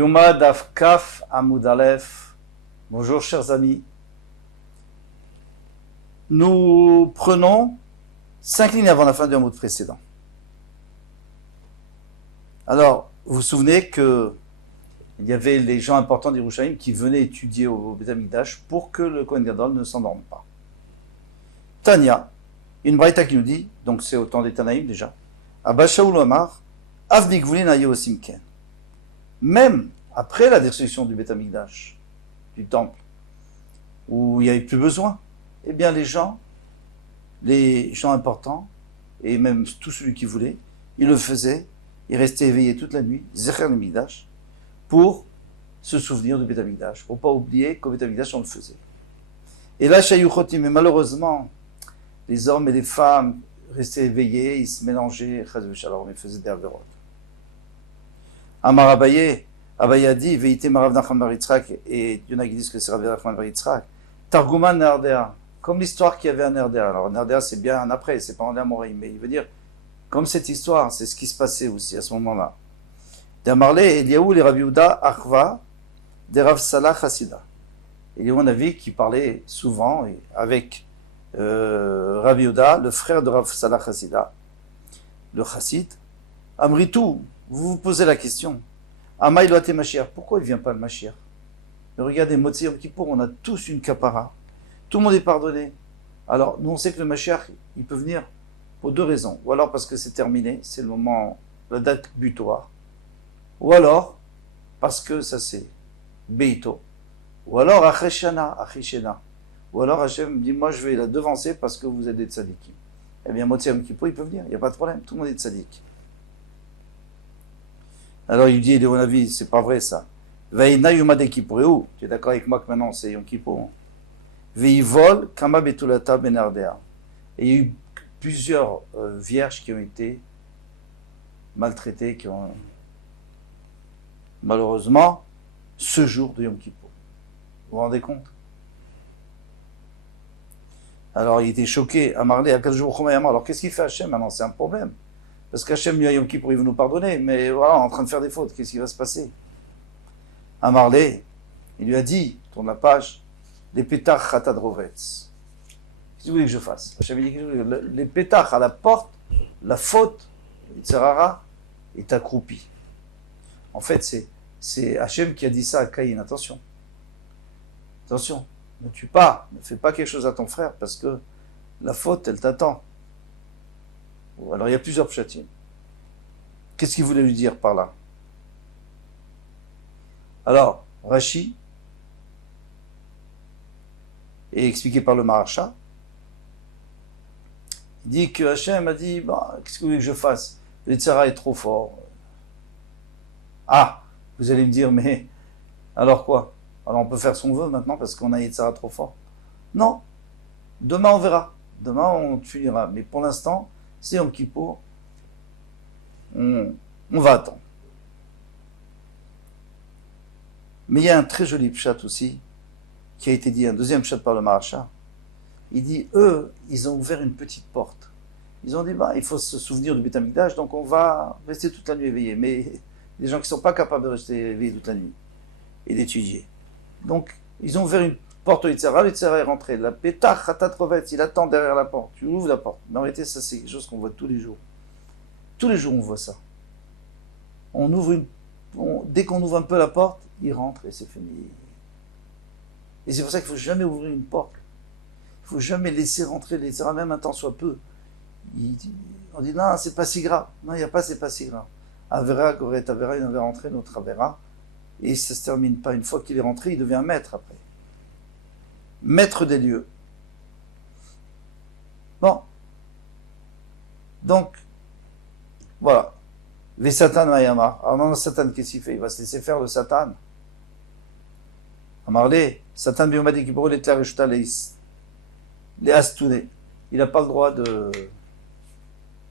Yuma Daf Kaf Amud Aleph. Bonjour chers amis. Nous prenons 5 lignes avant la fin du Hamoud précédent. Alors, vous vous souvenez que il y avait les gens importants d'Yerushalayim qui venaient étudier au Beth Amikdash pour que le Kohen Gadol ne s'endorme pas. Tania, une braïta qui nous dit, donc c'est au temps des Tanaïm déjà, Abba Shaul Amar, Avni Gvulin Ayo Simken. Même après la destruction du Beth Amikdash, du temple, où il n'y avait plus besoin, eh bien les gens importants, et même tout celui qui voulait, ils le faisaient, ils restaient éveillés toute la nuit, Zecher le Mikdash, pour se souvenir du Beth Amikdash, pour ne pas oublier qu'au Beth Amikdash on le faisait. Et là, Shayuchotim, mais malheureusement, les hommes et les femmes restaient éveillés, ils se mélangeaient, ils faisaient des avérotes. Amar Abaye a dit, Veïté Marav Nachman bar Yitzhak, et il y en a qui disent que c'est Rav Nachman bar Yitzhak, Targuman Nerdea, comme l'histoire qu'il y avait à Nerdea. Alors Nerdea c'est bien après, c'est pas en Amorim, mais il veut dire, comme cette histoire, c'est ce qui se passait aussi à ce moment-là. D'amarle, Eliaou, les Rav Yehuda, Achva, des Rav Salah Chassida. Eliaou Navi qui parlait souvent avec Rav Yehuda, le frère de Rav Salah Chassida, le Chassid. Amritou, vous vous posez la question. Amaï loate Mashiach, pourquoi il ne vient pas le Mashiach? Mais regardez, Motzi Yom Kippour, on a tous une kapara. Tout le monde est pardonné. Alors, nous on sait que le Mashiach, il peut venir pour 2 raisons. Ou alors parce que c'est terminé, c'est le moment, la date butoir. Ou alors, parce que ça c'est Beito. Ou alors, Acheshana, Achishena. Ou alors, Hachem dit, moi je vais la devancer parce que vous êtes des tzadikim. Eh bien, Motzi Yom Kippour, il peut venir, il n'y a pas de problème, tout le monde est tzadik. Alors il dit, mon avis, c'est pas vrai ça. Veina Yumade Kippour, tu es d'accord avec moi que maintenant c'est Yom Kippour. Veivol Kama Betulata Benardea. Et il y a eu plusieurs vierges qui ont été maltraitées, qui ont malheureusement ce jour de Yom Kippour. Vous vous rendez compte? Alors il était choqué à Marley, à 4 jours Chomayama. Alors qu'est-ce qu'il fait Hachem maintenant? C'est un problème. Parce qu'Hachem lui a Yom Kippour, il veut nous pardonner, mais voilà, en train de faire des fautes, qu'est-ce qui va se passer? À Marley, il lui a dit, tourne la page, les pétards chatadrovetz. Qu'est-ce que vous voulez que je fasse? Hachem dit, les pétards à la porte, la faute, Yitzhara, est accroupi. En fait, c'est Hachem qui a dit ça à Caïn, attention. Attention, ne tue pas, ne fais pas quelque chose à ton frère, parce que la faute, elle t'attend. Alors il y a plusieurs pshatim. Qu'est-ce qu'il voulait lui dire par là? Alors, Rashi est expliqué par le Maharsha. Il dit que Hachem a dit, bah, qu'est-ce que vous voulez que je fasse? Le Tzara est trop fort. Ah, vous allez me dire, mais alors quoi? Alors on peut faire son vœu maintenant parce qu'on a un Tzara trop fort? Non, demain on verra. Demain on finira. Mais pour l'instant, c'est Yom Kippour, on va attendre. Mais il y a un très joli pshat aussi, qui a été dit, un deuxième pshat par le Maharsha. Il dit, eux, ils ont ouvert une petite porte. Ils ont dit, bah, il faut se souvenir du Beth Amikdash, donc on va rester toute la nuit éveillé. Mais des gens qui ne sont pas capables de rester éveillés toute la nuit et d'étudier. Donc, ils ont ouvert une porte au Yitzhara, le Yitzhara est rentré. La pétach chatatrovetz, il attend derrière la porte. Tu ouvres la porte. Mais en réalité, ça, c'est quelque chose qu'on voit tous les jours. Tous les jours, on voit ça. On ouvre dès qu'on ouvre un peu la porte, il rentre et c'est fini. Et c'est pour ça qu'il ne faut jamais ouvrir une porte. Il ne faut jamais laisser rentrer les Yitzhara, même un temps soit peu. On dit, non, c'est pas si grave. Non, il n'y a pas, c'est pas si grave. Avera, Goret, Avera, il avait rentré notre Avera. Et ça ne se termine pas. Une fois qu'il est rentré, il devient maître après. Maître des lieux. Bon. Donc, voilà. Les Satan Mayama. Alors non, Satan, qu'est-ce qu'il fait? Il va se laisser faire le Satan. Amarle, Satan Biomadi qui pourrait l'éclairer, les Astouné. Il n'a pas le droit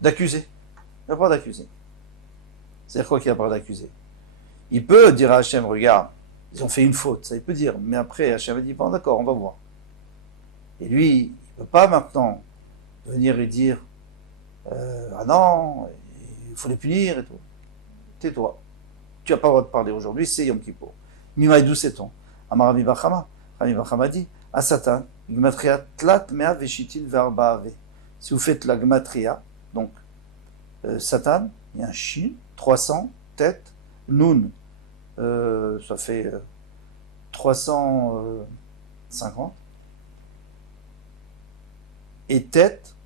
d'accuser. Il n'a pas le droit d'accuser. C'est-à-dire quoi qu'il n'a pas le droit d'accuser? Il peut dire à Hachem, regarde, ils ont fait une faute, ça il peut dire, mais après Hachem a dit, bon d'accord, on va voir. Et lui, il ne peut pas maintenant venir et dire, ah non, il faut les punir et tout. Tais-toi. tu n'as pas le droit de parler aujourd'hui, c'est Yom Kippour. Mimaï, d'où sait-on? Amar Rami Bachama. Rami Bachama dit, à Satan, Gmatria tlat mea veshitin verbaave. Si vous faites la Gmatria, donc Satan, il y a un Shin, 300, tête, Nun, ça fait 350, et tête,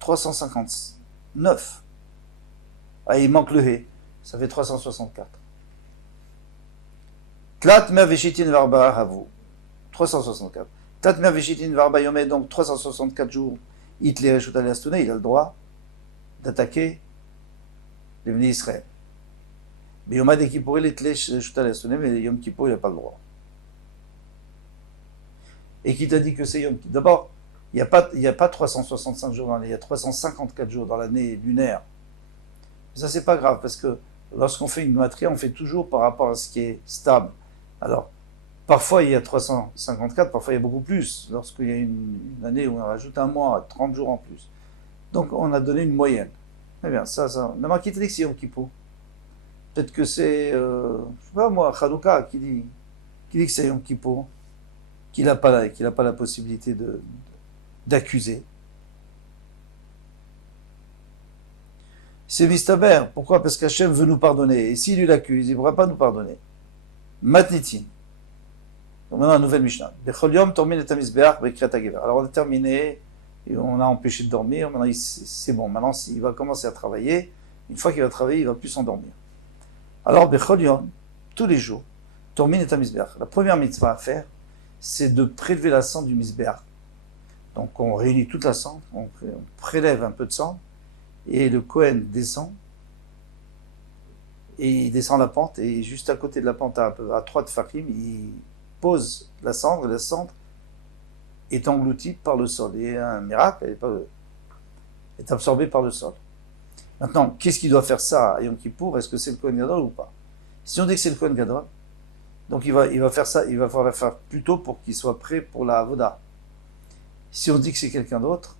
359. Ah, il manque le He, ça fait 364. Tlat mea veshitin verba havu, 364. Tlat mea veshitin verba yomé, donc 364 jours, Hitler et Shutale Astune, il a le droit d'attaquer les bénis Israël. Mais Yom Kippour, il est Shutale Astune, mais Yom Kippour, il n'a pas le droit. Et qui t'a dit que c'est Yom Kippour? D'abord, il n'y a pas 365 jours dans l'année, il y a 354 jours dans l'année lunaire. Ça, c'est pas grave, parce que lorsqu'on fait une matria, on fait toujours par rapport à ce qui est stable. Alors, parfois il y a 354, parfois il y a beaucoup plus, lorsqu'il y a une année où on rajoute un mois, 30 jours en plus. Donc, on a donné une moyenne. Eh bien, ça. Maintenant, qui t'a dit que c'est Yom Kippour? Peut-être que c'est, je sais pas moi, Chanukah qui dit que c'est Yom Kippour, qu'il n'a pas la possibilité d'accuser. C'est Mistaber. Pourquoi? Parce qu'Hachem veut nous pardonner. Et s'il lui l'accuse, il ne pourra pas nous pardonner. Matnitin. Donc maintenant, la nouvelle Mishnah. Alors on a terminé, et on a empêché de dormir. Maintenant, c'est bon. Maintenant, il va commencer à travailler. Une fois qu'il va travailler, il ne va plus s'endormir. Alors, Bechol Yom, tous les jours, Tormin et Misbeach. La première mitzvah à faire, c'est de prélever la cendre du Misbeach. Donc on réunit toute la cendre, on prélève un peu de cendre, et le Kohen descend, et il descend la pente, et juste à côté de la pente, à 3 tfachim, il pose la cendre, et la cendre est engloutie par le sol. Et un miracle, elle est absorbée par le sol. Maintenant, qu'est-ce qui doit faire ça à Yom Kippour? Est-ce que c'est le Kohen Gadol ou pas? Si on dit que c'est le Kohen Gadol, donc il va faire ça, il va falloir faire plus tôt pour qu'il soit prêt pour la Avoda. Si on dit que c'est quelqu'un d'autre,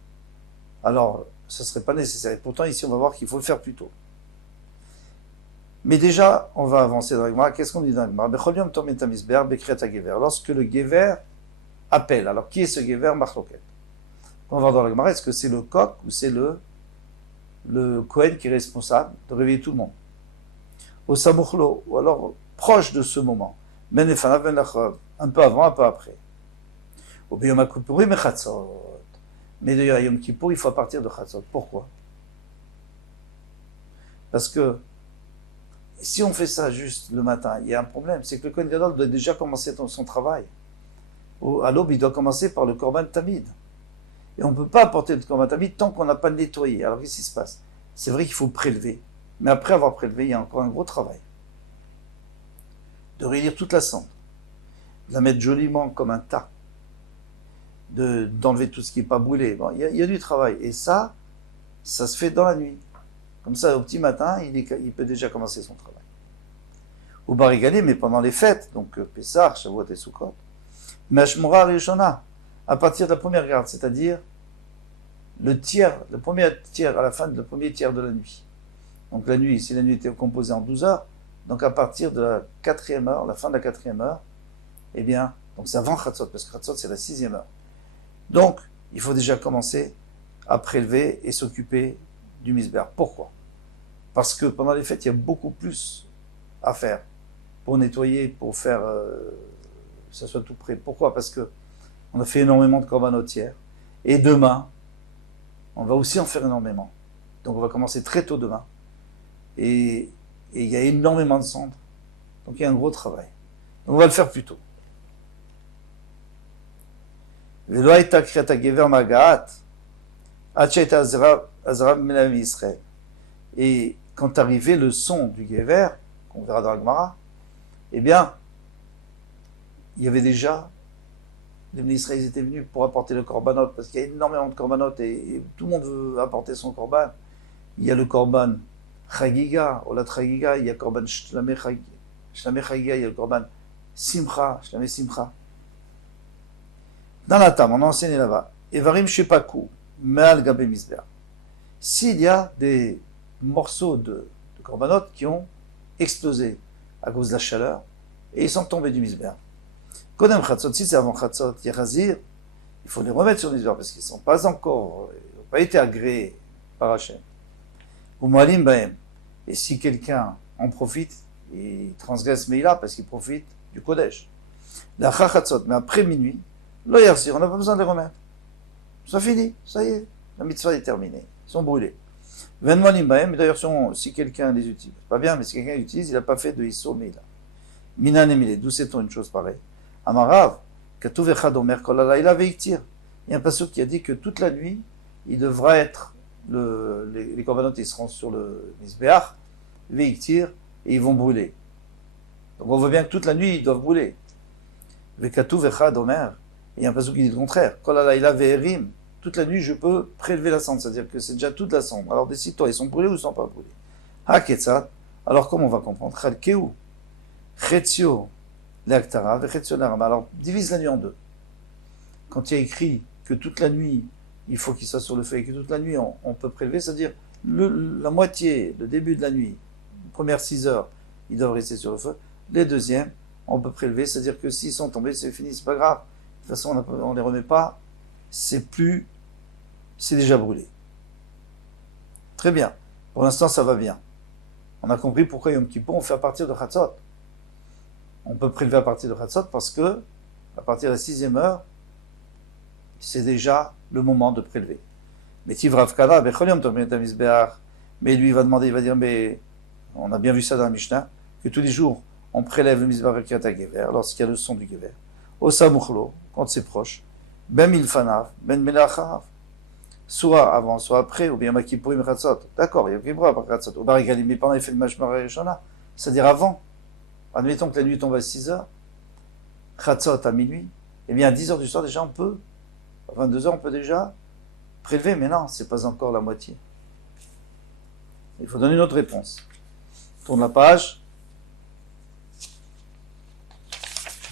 alors ce ne serait pas nécessaire. Et pourtant, ici, on va voir qu'il faut le faire plus tôt. Mais déjà, on va avancer dans la Gemara. Qu'est-ce qu'on dit dans la Gemara? Lorsque le Gever appelle. Alors, qui est ce Gever? Machloket. On va voir dans la Gemara, est-ce que c'est le coq ou c'est le Kohen qui est responsable de réveiller tout le monde? Au Samuchlo, ou alors proche de ce moment. Un peu avant, un peu après. Mais d'ailleurs, à Yom Kippour, il faut partir de Chatzot. Pourquoi? Parce que si on fait ça juste le matin, il y a un problème. C'est que le Kohen Gadol doit déjà commencer son travail. À l'aube, il doit commencer par le Korban Tamid. Et on ne peut pas apporter le Korban Tamid tant qu'on n'a pas nettoyé. Alors qu'est-ce qui se passe? C'est vrai qu'il faut prélever. Mais après avoir prélevé, il y a encore un gros travail. De réunir toute la cendre. De la mettre joliment comme un tas. D'enlever tout ce qui n'est pas brûlé. Bon, il y a du travail. Et ça se fait dans la nuit. Comme ça, au petit matin, il peut déjà commencer son travail. Ou Barigalé, mais pendant les fêtes, donc Pessah, Shavuot et Sukkot. Mais Ashmora Rishona, à partir de la première garde, c'est-à-dire le premier tiers, à la fin du premier tiers de la nuit. Donc la nuit, si la nuit était composée en 12 heures, donc à partir de la 4e heure, la fin de la 4e heure, eh bien, donc c'est avant Chatzot, parce que Chatzot c'est la 6e heure. Donc, il faut déjà commencer à prélever et s'occuper du misber. Pourquoi? Parce que pendant les fêtes, il y a beaucoup plus à faire pour nettoyer, pour faire que ça soit tout prêt. Pourquoi? Parce que on a fait énormément de korbanot hier. Et demain, on va aussi en faire énormément. Donc on va commencer très tôt demain. Et il y a énormément de cendres. Donc il y a un gros travail. Donc on va le faire plus tôt. Et quand arrivait le son du Gever, qu'on verra dans la Gemara, eh bien, il y avait déjà, les ministres étaient venus pour apporter le korbanot, parce qu'il y a énormément de korbanot et tout le monde veut apporter son korban. Il y a le korban chagiga, olat chagiga, il y a le korban shlamé chagiga, il y a le korban simcha, shlamé simcha. Dans la table, on a enseigné là-bas, Evarim shepaku, me'al gabe misber. S'il y a des morceaux de de korbanot qui ont explosé à cause de la chaleur et ils sont tombés du misber. Kodem chatzot, si c'est avant chatzot, yachazir, il faut les remettre sur le misber parce qu'ils sont pas encore, ils n'ont pas été agréés par Hachem. Ou moalim bahem. Et si quelqu'un en profite, il transgresse Meïla parce qu'il profite du Kodesh. La chachatzot, mais après minuit, lo yarsir, on n'a pas besoin de les remettre. Ça finit, ça y est, la mitzvah est terminée, ils sont brûlés. Venmolim limbaem, mais d'ailleurs si quelqu'un les utilise, pas bien, mais si quelqu'un les utilise, il n'a pas fait de Issur Meïla. Minan emile, d'où sait-on une chose pareille? Amarav, katuv echad omer kol halayla veiktir. Il y a un passage qui a dit que toute la nuit, il devra être, les korbanot, ils seront sur le misbeach, veiktir, et ils vont brûler. Donc on voit bien que toute la nuit, ils doivent brûler. Vekatuv echad omer, il y a un passage qui dit le contraire. Kol halayla ve'erim, toute la nuit, je peux prélever la cendre, c'est-à-dire que c'est déjà toute la cendre. Alors décide-toi, ils sont brûlés ou ils ne sont pas brûlés? Ha-ketzat, alors comment on va comprendre? Chalkeu, chetzio, le'aktara, ve'chetzio le'arama. Alors divise la nuit en deux. Quand il y a écrit que toute la nuit, il faut qu'il soit sur le feu et que toute la nuit, on peut prélever, c'est-à-dire la moitié, le début de la nuit, les premières 6 heures, ils doivent rester sur le feu. Les deuxièmes, on peut prélever, c'est-à-dire que s'ils sont tombés, c'est fini, c'est pas grave. De toute façon, on ne les remet pas, c'est déjà brûlé. Très bien. Pour l'instant, ça va bien. On a compris pourquoi Yom Kippur, on fait à partir de Chatzot. On peut prélever à partir de Chatzot parce que, à partir de la 6e heure, c'est déjà le moment de prélever. Mais mais lui, il va demander, il va dire, mais on a bien vu ça dans la Mishnah, que tous les jours, on prélève le Mizbeach avec Kiryat HaGever, lorsqu'il y a le son du Gever. Osa Muchlo, quand c'est proche, Ben Milfanav, Ben Melachav, soit avant, soit après, ou bien Makipourim Chatzot. D'accord, il y a Kippour après Chatzot. Ou Barigalim, mais pendant il fait le Mashmar Rishona, c'est-à-dire avant. Admettons que la nuit tombe à 6 heures, Chatzot à minuit, eh bien à 10 heures du soir, déjà on peut, à 22 heures, on peut déjà prélever, mais non, c'est pas encore la moitié. Il faut donner une autre réponse. Tourne la page.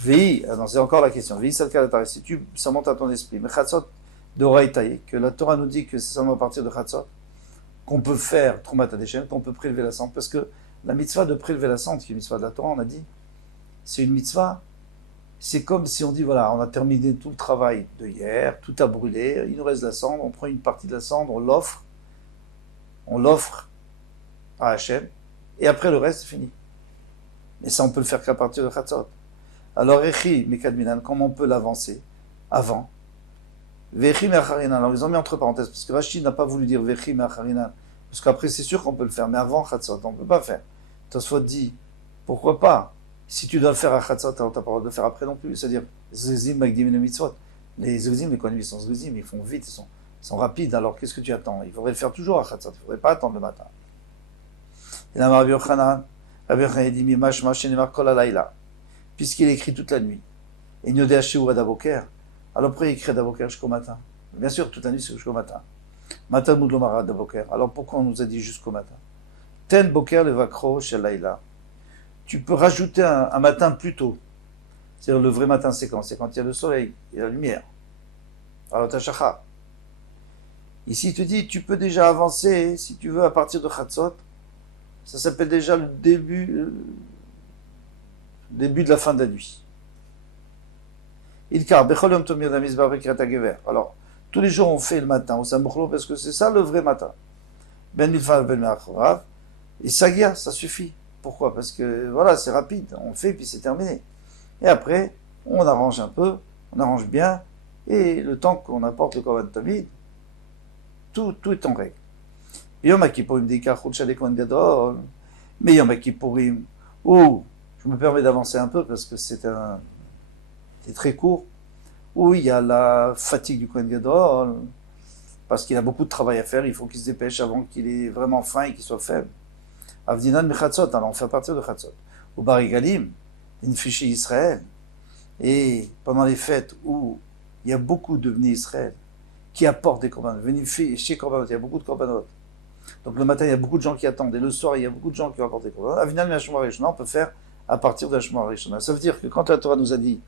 VI, c'est encore la question. VI, si ça monte à ton esprit. Mais Chatzot de Horaïtaï, que la Torah nous dit que c'est seulement à partir de Chatzot qu'on peut faire Troumat Hadeshem, qu'on peut prélever la cendre, parce que la mitzvah de prélever la cendre, qui est une mitzvah de la Torah, on a dit, c'est une mitzvah, c'est comme si on dit, voilà, on a terminé tout le travail de hier, tout a brûlé, il nous reste de la cendre, on prend une partie de la cendre, on l'offre à Hachem, et après le reste, c'est fini. Mais ça, on peut le faire qu'à partir de Chatzot. Alors, Echi, Mekadminan, comment on peut l'avancer avant? Vechi Me'acharinan. Alors, ils ont mis entre parenthèses, parce que Rachid n'a pas voulu dire Vechi Me'acharinan, parce qu'après, c'est sûr qu'on peut le faire, mais avant Chatzot, on ne peut pas faire. Tosfot dit, pourquoi pas? Si tu dois le faire à Chatzot, alors tu n'as pas le droit de le faire après non plus. C'est-à-dire, Zezim, Magdim et Mitzvot. Les Zezim, les Kohanim, ils sont Zezim, ils font vite, ils sont rapides, alors qu'est-ce que tu attends? Il faudrait le faire toujours à Chatzot, il ne faudrait pas attendre le matin. Et là, Rabbi Yochanan dit, Mimash, Mashenemar, Kol Halayla. Puisqu'il écrit toute la nuit. Et Nyodehaché ou Adaboker, alors pourquoi il écrit Adaboker jusqu'au matin? Bien sûr, toute la nuit c'est jusqu'au matin. Matin Moudlomara Adaboker. Alors pourquoi on nous a dit jusqu'au matin? Ten Boker le Vakro Shelaïla. Tu peux rajouter un matin plus tôt. C'est-à-dire le vrai matin, c'est quand? C'est quand il y a le soleil, il y a la lumière. Alors Tashacha. Ici, il te dit, tu peux déjà avancer, si tu veux, à partir de Chatzot. Ça s'appelle déjà le début de la fin de la nuit. Alors, tous les jours on fait le matin au Samuchlo parce que c'est ça le vrai matin. Ben Milfan Ben Me'acharav. Et ça guère, ça suffit. Pourquoi? Parce que voilà, c'est rapide. On le fait puis c'est terminé. Et après, on arrange un peu, on arrange bien. Et le temps qu'on apporte le Korban Tamid, tout est en règle. Yom Kippourim Dikar Chutshadei Kohen Gadol. Mais Yom Kippourim, je me permets d'avancer un peu parce que c'est très court, où il y a la fatigue du Kohen Gadol, parce qu'il a beaucoup de travail à faire, il faut qu'il se dépêche avant qu'il ait vraiment faim et qu'il soit faible. Avdinan Mechatzot, alors on fait à partir de Chatzot. Au Barigalim, une fichée Israël, et pendant les fêtes où il y a beaucoup de Bnei Israël qui apportent des korbanot, chez korbanot, il y a beaucoup de korbanot. Donc le matin, il y a beaucoup de gens qui attendent, et le soir, il y a beaucoup de gens qui vont apporter des korbanot. Avdinan Me'ashmar Rishona, on peut faire à partir de la Shemar Rishona. Ça veut dire que quand la Torah nous a dit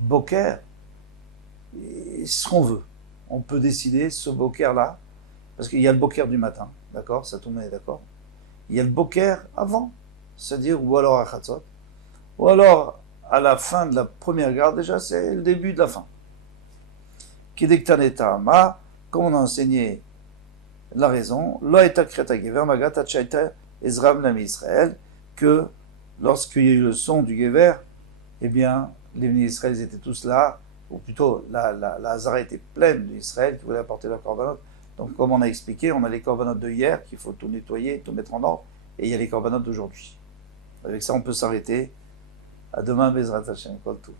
Boker, ce qu'on veut, on peut décider ce Boker-là, parce qu'il y a le Boker du matin, d'accord? Ça tout le monde est d'accord? il y a le boker avant, c'est-à-dire, ou alors à Chatzot, ou alors à la fin de la première garde, déjà c'est le début de la fin. Kidektaneta ama, comme on a enseigné la raison, lo eta kreta gever magat atchaita ezram nami Israël, que lorsqu'il y a eu le son du gever, eh bien, les bénis d'Israël étaient tous là, ou plutôt la Hazara était pleine d'Israël qui voulait apporter leur korbanot. Donc, comme on a expliqué, on a les corbanotes de hier qu'il faut tout nettoyer, tout mettre en ordre, et il y a les corbanotes d'aujourd'hui. Avec ça, on peut s'arrêter. À demain, Bezrat Hashem, Kol Tov.